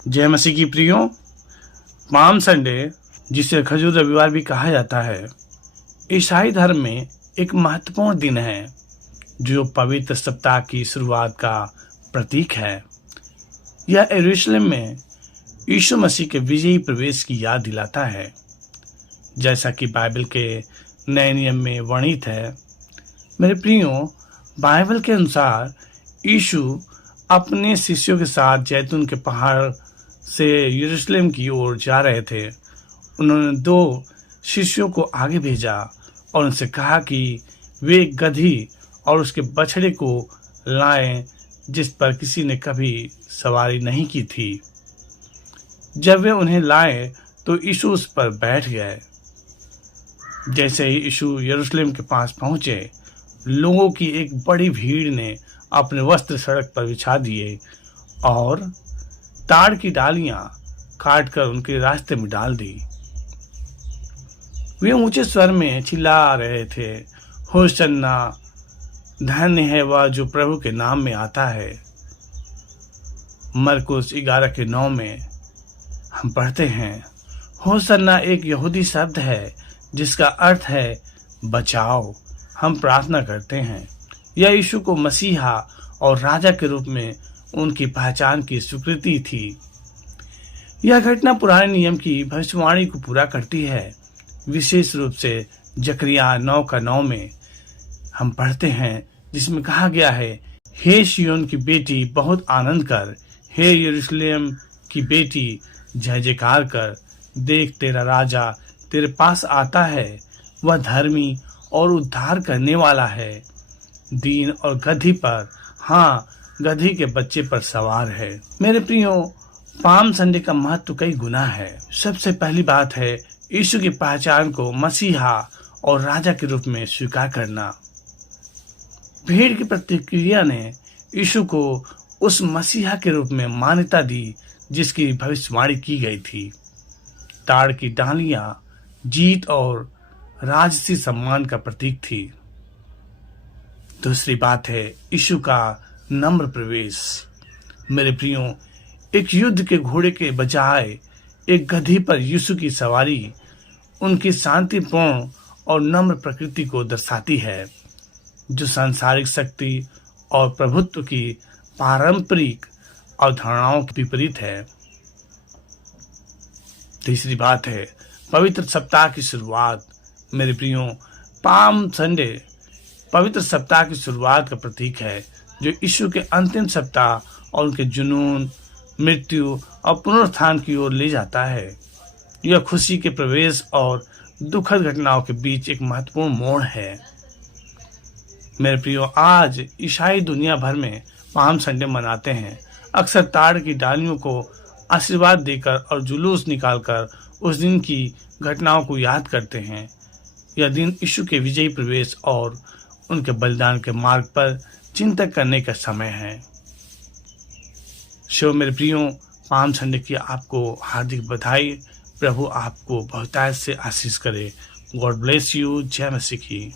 जय मसीह की प्रियो। पाम संडे, जिसे खजूर रविवार भी कहा जाता है, ईसाई धर्म में एक महत्वपूर्ण दिन है जो पवित्र सप्ताह की शुरुआत का प्रतीक है। यह यरूशलेम में यीशु मसीह के विजयी प्रवेश की याद दिलाता है, जैसा कि बाइबल के नए नियम में वर्णित है। मेरे प्रियो, बाइबल के अनुसार यीशु अपने शिष्यों के साथ जैतून के पहाड़ से यरूशलेम की ओर जा रहे थे। उन्होंने 2 शिष्यों को आगे भेजा और उनसे कहा कि वे एक गधी और उसके बछड़े को लाएं जिस पर किसी ने कभी सवारी नहीं की थी। जब वे उन्हें लाए तो यीशु उस पर बैठ गए। जैसे ही यीशु यरूशलेम के पास पहुंचे, लोगों की एक बड़ी भीड़ ने अपने वस्त्र सड़क पर बिछा दिए और ताड़ की डालियां काटकर उनके रास्ते में डाल दी। वे ऊंचे स्वर में चिल्ला रहे थे, होशन्ना, धन्य है वह जो प्रभु के नाम में आता है। मरकुस 11:9 में हम पढ़ते हैं, होशन्ना एक यहूदी शब्द है जिसका अर्थ है बचाओ। हम प्रार्थना करते हैं, यह यीशु को मसीहा और राजा के रूप में उनकी पहचान की स्वीकृति थी। यह घटना पुराने नियम की भविष्यवाणी को पूरा करती है। विशेष रूप से जकरिया 9:9 में हम पढ़ते हैं, जिसमें कहा गया है, हे सिय्योन की बेटी बहुत आनंद कर, हे यरूशलेम की बेटी जय जयकार कर। देख, तेरा राजा तेरे पास आता है, वह धर्मी और उद्धार करने वाला है, दीन और गधी पर, हाँ, गधी के बच्चे पर सवार है। मेरे प्रियो, पाम संडे का महत्व कई गुना है। सबसे पहली बात है यीशु की पहचान को मसीहा और राजा के रूप में स्वीकार करना। भीड़ की प्रतिक्रिया ने यीशु को उस मसीहा के रूप में मान्यता दी जिसकी भविष्यवाणी की गई थी। ताड़ की डालियां जीत और राजसी सम्मान का प्रतीक थी। दूसरी बात है यीशु का नम्र प्रवेश। मेरे प्रियो, एक युद्ध के घोड़े के बजाय एक गधी पर यीशु की सवारी उनकी शांतिपूर्ण और नम्र प्रकृति को दर्शाती है, जो सांसारिक शक्ति और प्रभुत्व की पारंपरिक अवधारणाओं के विपरीत है। तीसरी बात है पवित्र सप्ताह की शुरुआत। मेरे प्रियो, पाम संडे पवित्र सप्ताह की शुरुआत का प्रतीक है, जो यीशु के अंतिम सप्ताह और उनके जुनून, मृत्यु और पुनरुत्थान की ओर ले जाता है। यह खुशी के प्रवेश और दुखद घटनाओं के बीच एक महत्वपूर्ण मोड़ है। मेरे प्रियो, आज ईसाई दुनिया भर में पाम संडे मनाते हैं। अक्सर ताड़ की डालियों को आशीर्वाद देकर और जुलूस निकालकर उस दिन की घटनाओं को याद करते हैं। यह दिन यीशु के विजयी प्रवेश और उनके बलिदान के मार्ग पर चिंता करने का समय है। मेरे प्रियो, पाम संडे की आपको हार्दिक बधाई। प्रभु आपको बहुतायत से आशीष करे। God bless you. जय मसीह की।